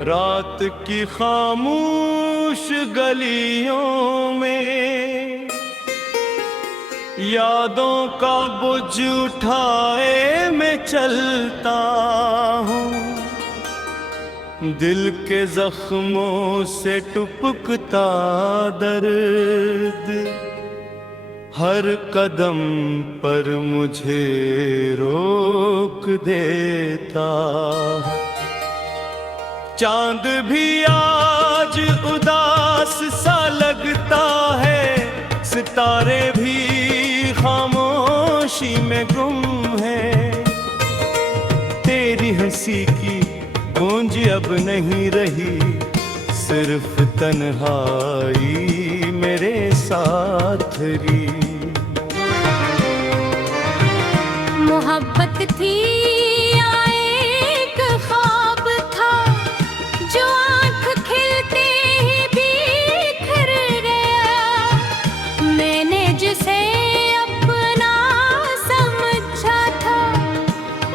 रात की खामोश गलियों में यादों का बोझ उठाए मैं चलता हूँ। दिल के जख्मों से टुपकता दर्द हर कदम पर मुझे रोक देता। चांद भी आज उदास सा लगता है, सितारे भी खामोशी में गुम है। तेरी हंसी की गूंज अब नहीं रही, सिर्फ तन्हाई मेरे साथ रही। मोहब्बत थी या एक ख्वाब था, जो आँख खिलते ही बिखर गया। मैंने जिसे अपना समझा था,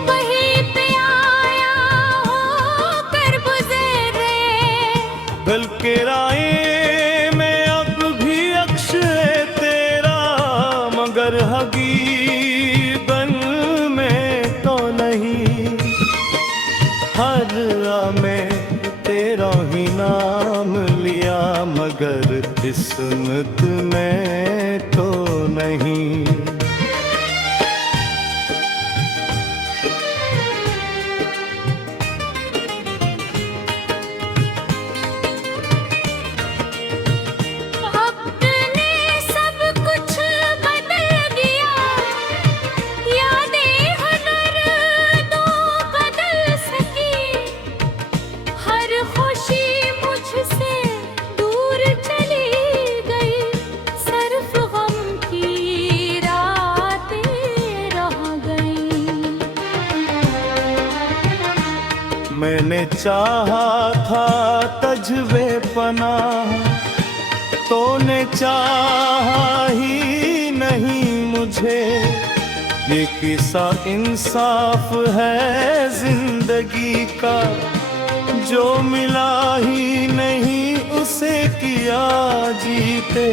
वही पे आया होकर गुजरे। दिल के राय में अब भी अक्स है तेरा, मगर हकीकत में तो नहीं। हर में तेरा ही नाम लिया, मगर किस्मत में तो नहीं। मैंने चाहा था तजवे पनाह, तूने चाहा ही नहीं मुझे। ये किस्सा इंसाफ है जिंदगी का, जो मिला ही नहीं उसे किया जीते।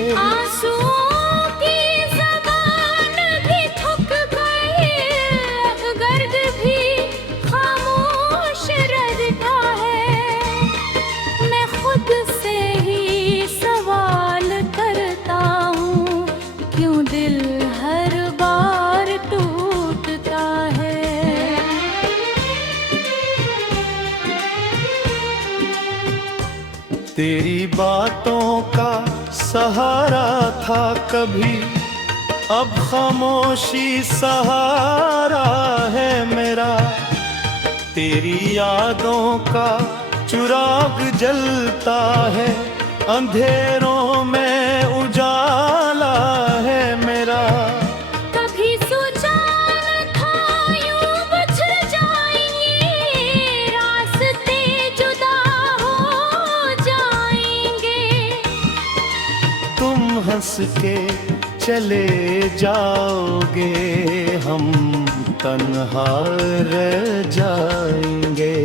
तेरी बातों का सहारा था कभी, अब खामोशी सहारा है मेरा। तेरी यादों का चिराग जलता है, अंधेरों में उजाला है मेरा। कभी सोचा न था यूं बिछड़ जाएंगे, रास्ते जुदा हो जाएंगे। तुम हंस के चले जाओगे, हम तन्हा रह जाएंगे।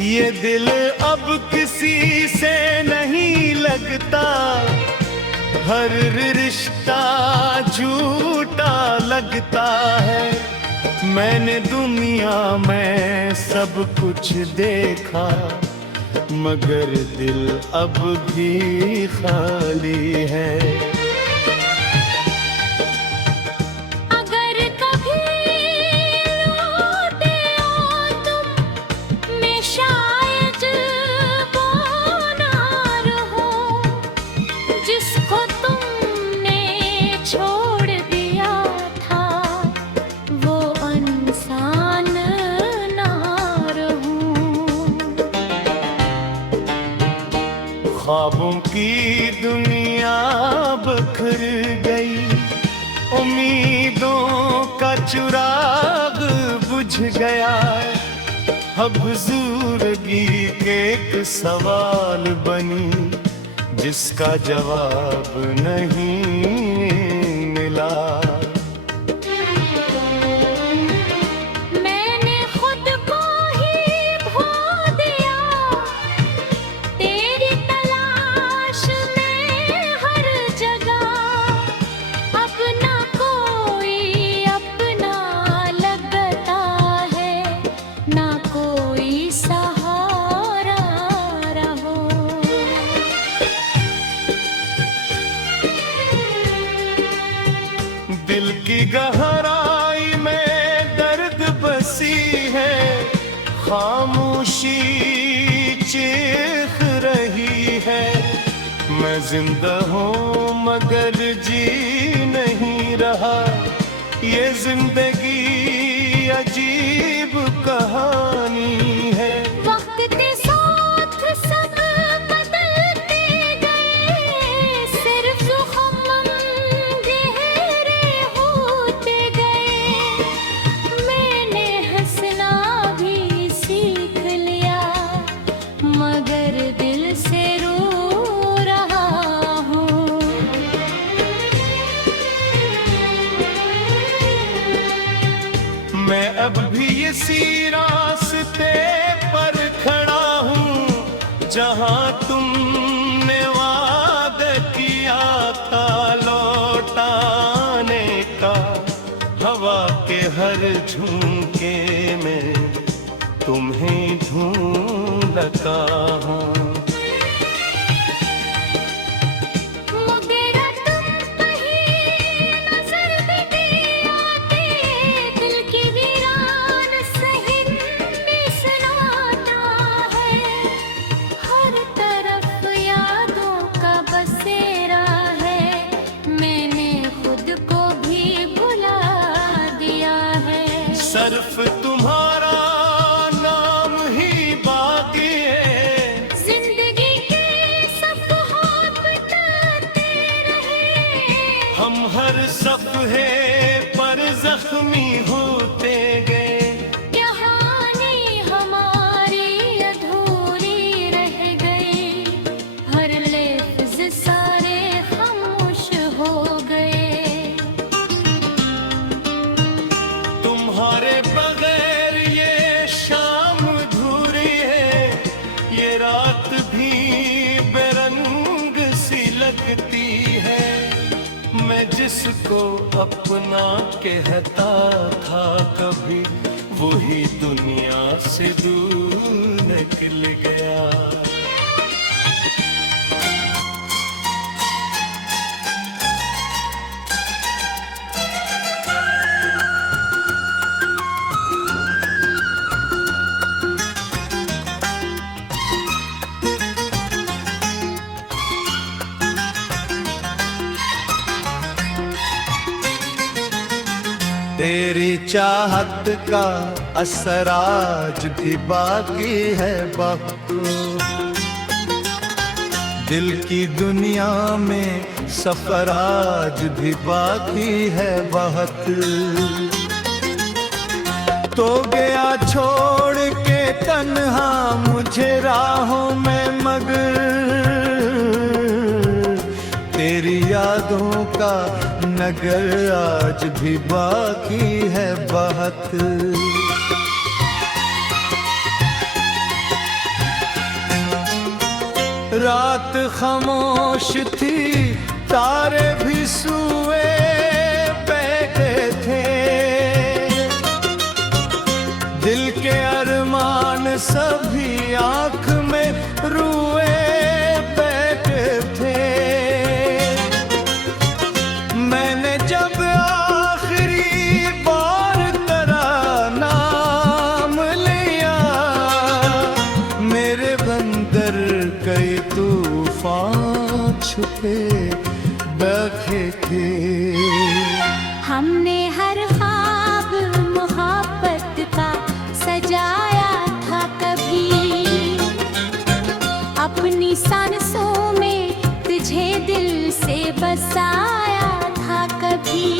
ये दिल अब किसी से नहीं लगता, हर रिश्ता झूठा लगता है। मैंने दुनिया में सब कुछ देखा, मगर दिल अब भी खाली है। ख्वाबों की दुनिया बिखर गई, उम्मीदों का चिराग बुझ गया। अब हुजूरगी के एक सवाल बनी, जिसका जवाब नहीं मिला। मैंने खुद को ही खो दिया तेरी तलाश में हर जगह। अब ना कोई अपना लगता है, ना कोई सहारा रहो। दिल की गहराई में दर्द बसी है, खामोशी चीख रही है। मैं जिंदा हूँ मगर जी नहीं रहा, ये जिंदगी अजीब कहानी है। वक्त के साथ सब बदलते गए, सिर्फ हम गहरे होते गए। मैंने हंसना भी सीख लिया, मगर दिल से रो रहा हूँ। मैं अब भी इसी रास्ते पर खड़ा हूँ, जहाँ तुमने वादा किया था लौटाने का। हवा के हर झोंके में तुम्हें ढूंढता हूँ। मगर तुम कहीं नजर भी नहीं आते, दिल की वीरान सहन भी सुनाता है। हर तरफ यादों का बसेरा है, मैंने खुद को भी भुला दिया है। सिर्फ तुम्हारा नाम ही बाकी है, जिंदगी के सफ़हात मिटाते रहे। हम हर सफ़हे पर जख्मी होते गए। कहानी हमारी अधूरी रह गई, हर लफ्ज़ सारे खामोश हो गए। तुम्हारे बगैर ये शाम अधूरी है, ये रात भी बेरंग सी लगती है। मैं जिसको अपना कहता था कभी, वही दुनिया से दूर निकल गया। तेरी चाहत का असर आज भी बाकी है बहुत। दिल की दुनिया में सफर आज भी बाकी है बहुत। तो गया छोड़ के तन्हा मुझे राहों में, मगर तेरी यादों का नगर आज भी बाकी है बहुत। रात खामोश थी, तारे भी सोए बैठे थे। दिल के अरमान सभी आँख में रुए बैठे थे। मैंने जब आखिरी बार तेरा नाम लिया, मेरे बंदर कई तूफान छुपे बैठे थे। हमने हर ख्वाब मोहब्बत का सजाया था कभी, अपनी सांसों में तुझे दिल से बसाया था कभी।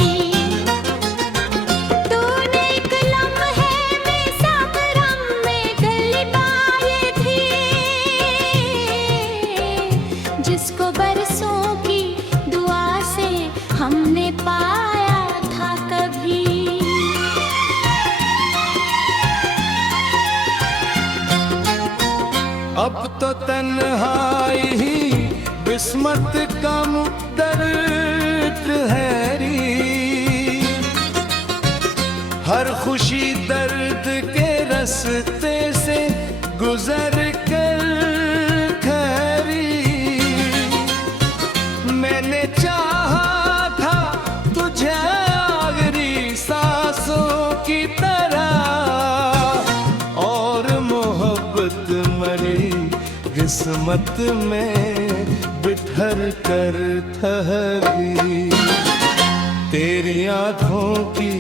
तूने एक लम्हे में सब रंग में गली पाई थी, जिसको तो तन्हाई ही बिस्मत का मुद्दत हैरी, हर खुशी दर्द के रास्ते से गुजर कर खैरी। मैंने चाहा था तुझे आखिरी सांसों की तरह, और मोहब्बत मरी किस्मत में बिठर कर ठहरी। तेरी आंखों की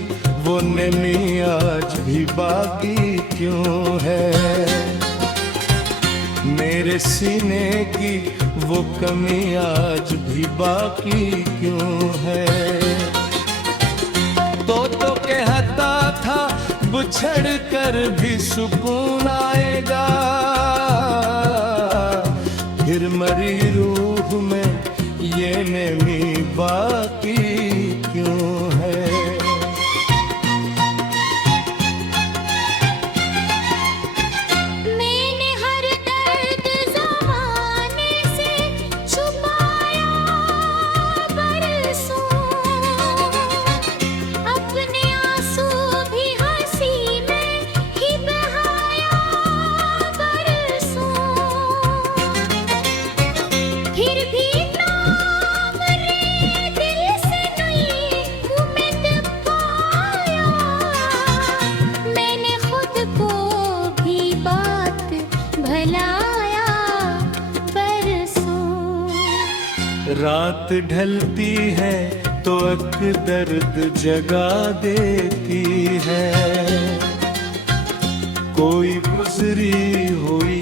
वो नमी आज भी बाकी क्यों है, मेरे सीने की वो कमी आज भी बाकी क्यों है। तो कहता था बिछड़ कर भी सुकून आएगा, फिर मरी रूह में ये नमी बाकी क्यों है। मैंने हर दर्द ज़माने से छुपाया बरसों, अपने आंसू भी हंसी में ही बहाया बरसों। फिर भी नाम रे दिल से नई उम्मीद पाया, मैंने खुद को भी बात भलाया बरसों। रात ढलती है तो एक दर्द जगा देती है, कोई गुजरी हुई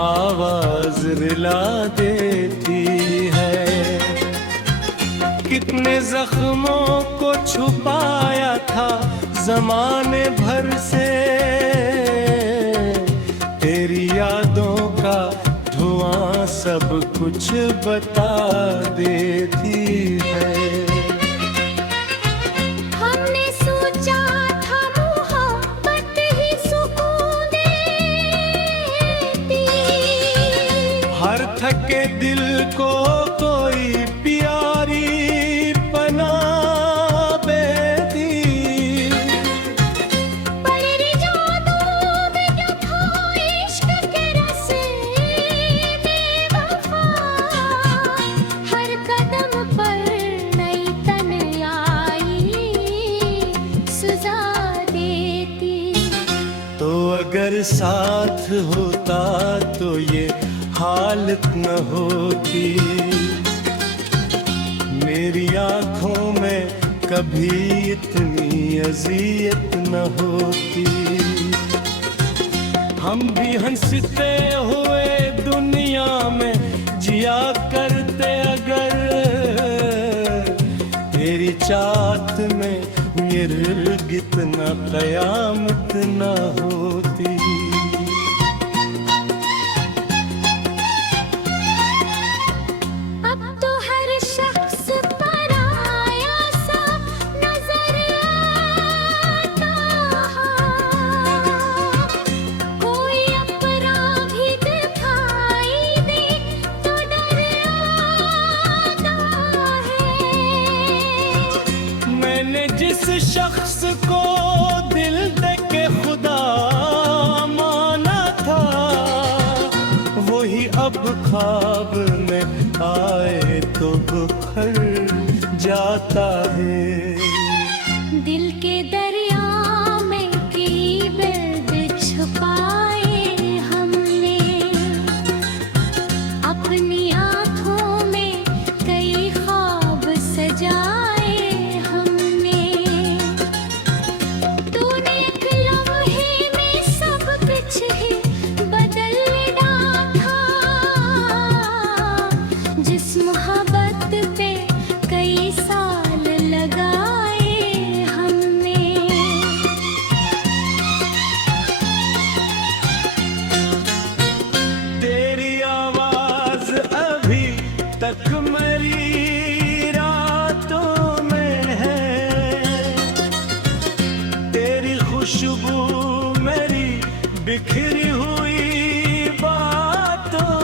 आवाज रिला देती है। कितने जख्मों को छुपाया था जमाने भर से, तेरी यादों का धुआं सब कुछ बता देती है। हमने सोचा था मोहब्बत ही सुकून देती, हर थके दिल को कोई प्यारी पनाह देती। पर जादू में जो था इश्क के रस बेवफा, हर कदम पर नई तन्हाई सजा देती। तो अगर साथ होता तो ये हालत न होती, मेरी आंखों में कभी इतनी अजियत न होती। हम भी हंसते हुए दुनिया में जिया करते अगर, तेरी चाहत में ये इतना कयामत न होती। अब तो हर शख्स पराया सा नजर आता है, कोई अपराधी दिखाई दे तो डर आता है। मैंने जिस शख्स को दिल दे के खुदा माना था, वही अब ख्वाब में आए तो बिखर जाता है। दिल के दरिया में की दर्द छुपाए हमने, अपनी आँखों में कई ख्वाब सजाए हमने। तूने एक लम्हे में सब कुछ ही बदल डाला, जिस मोहब्बत पे कई साल लगाए हमने। तेरी आवाज अभी तक मेरी रातों में है, तेरी खुशबू मेरी बिखरी हुई बातों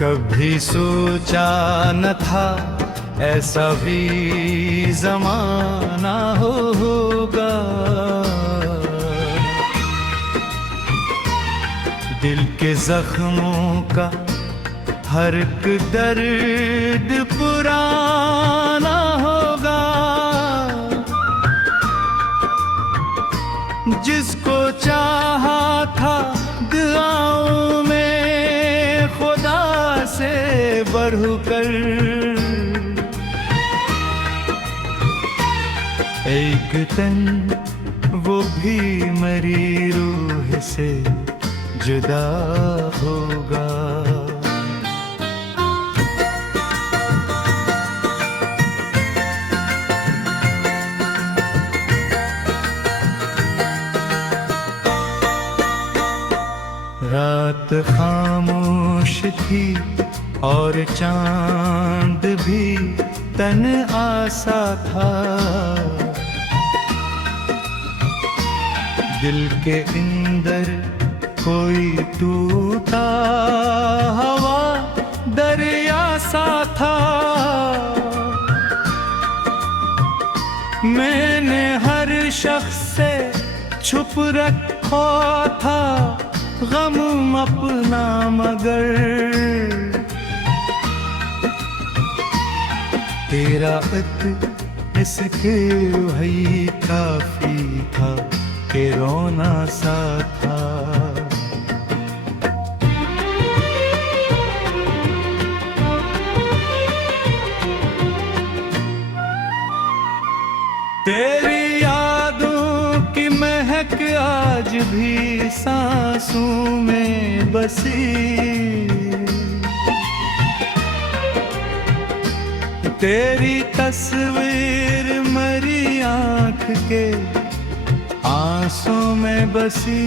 कभी सोचा न था ऐसा भी जमाना होगा। दिल के जख्मों का हर एक दर्द पुराना होगा। जिसको चाहा था दुआओं में खुदा से बढ़कर, एक दिन वो भी मरी रूह से जुदा होगा। रात खामोश थी और चांद भी तन आसा था। दिल के अंदर कोई टूटा हवा दरिया सा था। मैंने हर शख्स से छुप रखा था गम अपना, मगर तेरा इत्मीनान इसके वही काफी था कि रोना सा था। तेरी यादों की महक आज भी सांसों में बसी। तेरी तस्वीर मरी आँख के आंसू में बसी।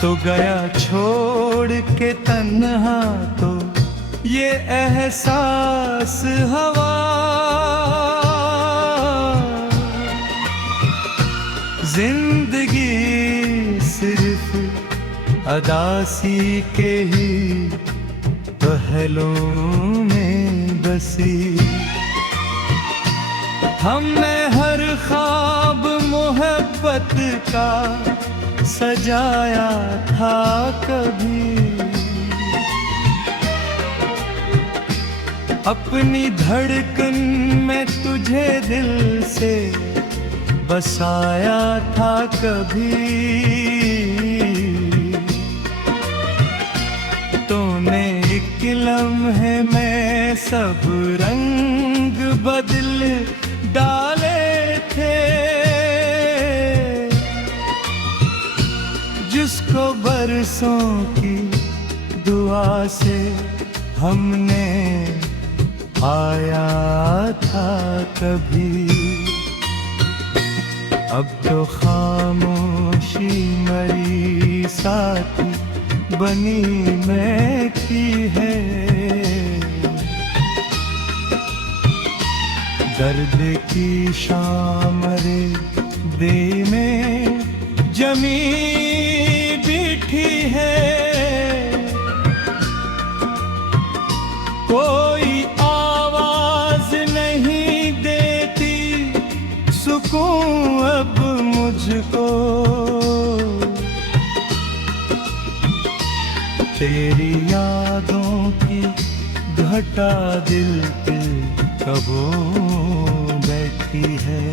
तो गया छोड़ के तन्हा तो ये एहसास हवा। जिंदगी सिर्फ अदासी के ही पहलुओं में बसी। हमने हर ख्वाब मोहब्बत का सजाया था कभी। अपनी धड़कन में तुझे दिल से बसाया था कभी। तूने एक लम्हे में सब रंग बदल डाले थे। जिसको बरसों की दुआ से हमने आया था कभी। अब तो खामोशी मरी साथी बनी मैं की है। दर्द की शाम रे दे में जमी बैठी है। कोई आवाज नहीं देती सुकून अब मुझको। तेरी यादों की घटा दिल पे कबो बैठी है।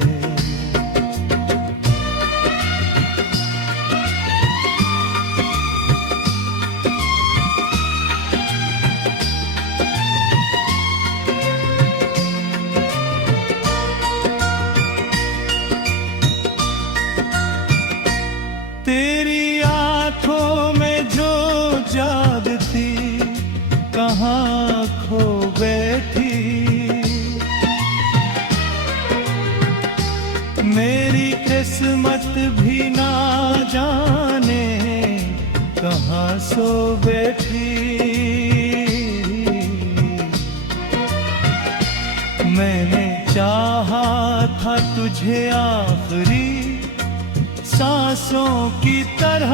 तेरी आंखों में जो जाग थी कहाँ खो बैठी। मेरी किस्मत भी ना जाने कहाँ सो बैठी। मैंने चाहा था तुझे आखिरी सांसों की तरह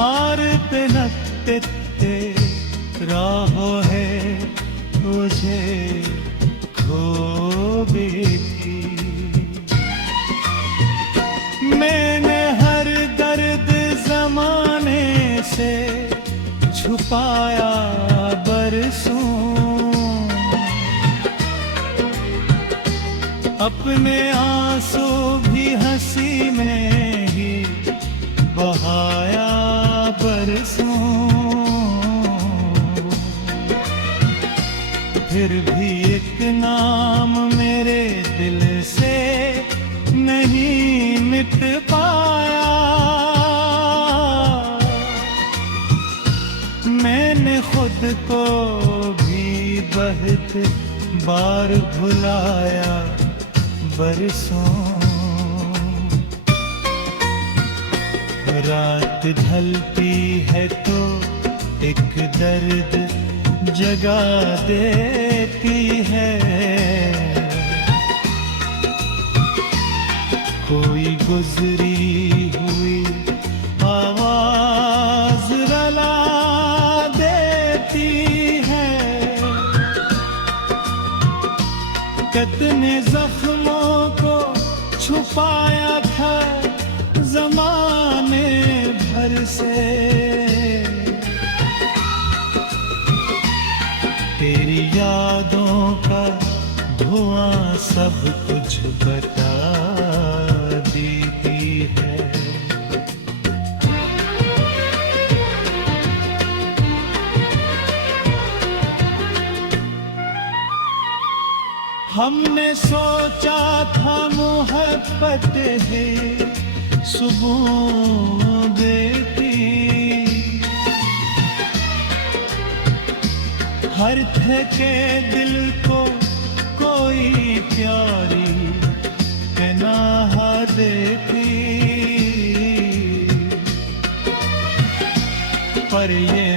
आर पे नकते राहों है तुझे खो भी थी। मैंने हर दर्द जमाने से छुपाया बरसों, अपने आंसू भी हंसी में ही बहाया बरसों। फिर भी एक नाम मेरे दिल से नहीं मिट पाया। मैंने खुद को भी बहुत बार भुलाया बरसों। रात ढलती है तो एक दर्द जगा देती है। कोई गुजरी हुई आवाज रुला देती है। कितने जख्मों को छुपाया था जमाने भर से, तेरी यादों का धुआं सब कुछ बता देती है। हमने सोचा था मोहब्बत है सुबह देती, हर थके दिल को कोई प्यारी पनाह देती। पर ये